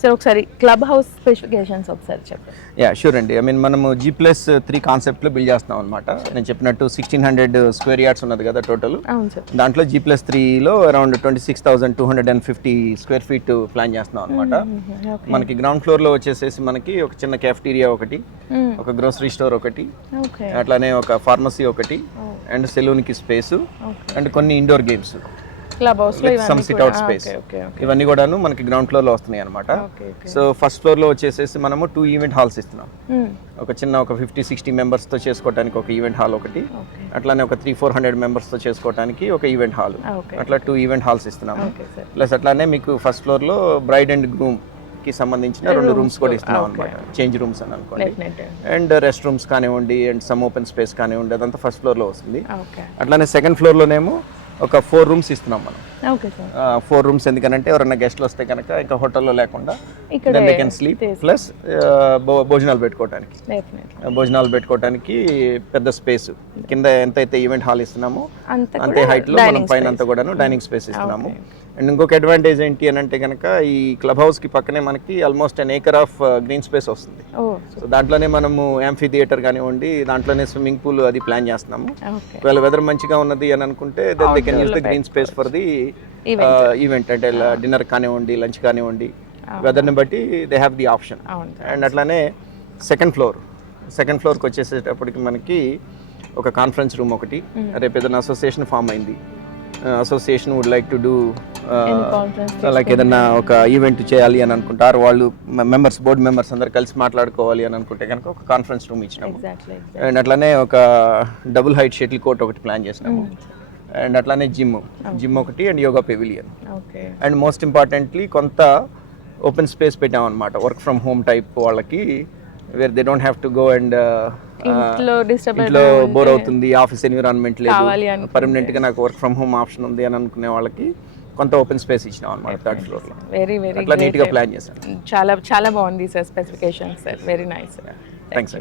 Sir ఒకసారి club house specifications ఒకసారి చెప్పండి. యా షూర్ అండి. ఐ మీన్ మనము G+3 కాన్సెప్ట్లో బిల్డ్ చేస్తున్నాం అనమాట. నేను చెప్పినట్టు 1600 స్క్వేర్ యార్డ్స్ ఉన్నది కదా టోటల్. అవును సార్. దాంట్లో G+3లో అరౌండ్ 26,250 స్క్వేర్ ఫీట్ ప్లాన్ చేస్తున్నాం అనమాట. మనకి గ్రౌండ్ ఫ్లోర్లో వచ్చేసేసి మనకి ఒక చిన్న క్యాఫ్టీరియా ఒకటి, ఒక గ్రోసరీ స్టోర్ ఒకటి, అట్లానే ఒక ఫార్మసీ ఒకటి, అండ్ సెలూన్కి స్పేస్, అండ్ కొన్ని ఇండోర్ గేమ్స్, క్లబ్ హౌస్ లో సమ్ సిట్ అవుట్ స్పేస్, ఇవన్నీ కూడాను మనకి గ్రౌండ్ ఫ్లోర్ లో వస్తున్నాయి అనమాట. సో ఫస్ట్ ఫ్లోర్ లో వచ్చేసేసి మనము 2 ఈవెంట్ హాల్స్ ఇస్తున్నాం. ఒక చిన్న ఒక 50-60 మెంబర్స్ తో చేసుకోవడానికి ఒక ఈవెంట్ హాల్ ఒకటి, అట్లానే ఒక 300-400 మెంబర్స్ తో చేసుకోవడానికి ఒక ఈవెంట్ హాల్, అట్లా 2 ఈవెంట్ హాల్స్ ఇస్తున్నాము. ప్లస్ అట్లానే మీకు ఫస్ట్ ఫ్లోర్ లో బ్రైడ్ అండ్ గ్రూమ్ కి సంబంధించిన 2 రూమ్స్ కూడా ఇస్తున్నాం అనమాట. చేంజ్ రూమ్స్ అని అనుకోండి, అండ్ రెస్ట్ రూమ్స్ కానివ్వండి, అండ్ సమ్ ఓపెన్ స్పేస్ కానివ్వండి, అదంతా ఫస్ట్ ఫ్లోర్ లో వస్తుంది. అట్లానే సెకండ్ ఫ్లోర్ లోనేమో ఒక 4 రూమ్స్ ఇస్తున్నాం మనం. 4 రూమ్స్ ఎందుకనంటే ఎవరైనా గెస్ట్లు వస్తే కనుక ఇంకా హోటల్లో లేకుండా దే కెన్ స్లీప్, ప్లస్ భోజనాలు పెట్టుకోవడానికి పెద్ద స్పేస్ కింద ఎంతైతే ఈవెంట్ హాల్ ఇస్తున్నామో అంతే హైట్ లో మనం పైన అంతా కూడా డైనింగ్ స్పేస్ ఇస్తున్నాము. అండ్ ఇంకొక అడ్వాంటేజ్ ఏంటి అని అంటే కనుక ఈ క్లబ్ హౌస్ కి పక్కనే మనకి almost an acre of green space వస్తుంది. సో దాంట్లోనే మనము యాంఫీ థియేటర్ కానివ్వండి, దాంట్లోనే స్విమ్మింగ్ పూల్ అది ప్లాన్ చేస్తున్నాము. ఒకవేళ వెదర్ మంచిగా ఉన్నది అని అనుకుంటే then they can use the green space for the event, అంటే డిన్నర్ కానివ్వండి, లంచ్ కానివ్వండి, వెదర్ని బట్టి they have the option. And అట్లానే సెకండ్ ఫ్లోర్కి వచ్చేసేటప్పటికి మనకి ఒక కాన్ఫరెన్స్ రూమ్ ఒకటి, రేపు ఏదైనా అసోసియేషన్ ఫామ్ అయింది, association would like to do like ఏదన్నా ఒక ఈవెంట్ చేయాలి అని అనుకుంటారు, వాళ్ళు బోర్డు మెంబర్స్ అందరు కలిసి మాట్లాడుకోవాలి అని అనుకుంటే కనుక ఒక కాన్ఫరెన్స్ రూమ్ ఇచ్చినాము. అండ్ అట్లానే ఒక డబుల్ హైట్ షటిల్ కోర్ట్ ఒకటి ప్లాన్ చేసినాము. అండ్ అట్లానే జిమ్ ఒకటి, and yoga pavilion. And most importantly కొంత ఓపెన్ స్పేస్ పెట్టాం అనమాట, వర్క్ ఫ్రమ్ హోమ్ టైప్ వాళ్ళకి, where they don't have to go and ఇంట్లో బోర్ అవుతుంది, ఆఫీస్ ఎన్విరాన్మెంట్ లేదు, పర్మనెంట్ గా నాకు వర్క్ ఫ్రమ్ హోమ్ ఆప్షన్ ఉంది అని అనుకునే వాళ్ళకి కొంత ఓపెన్ స్పేస్ ఇచ్చినాం అనమాట థర్డ్ ఫ్లోర్ లో. అట్లా నీట్ గా ప్లాన్ చేశాను. చాలా చాలా బాగుంది sir specification sir. Very nice. Thanks.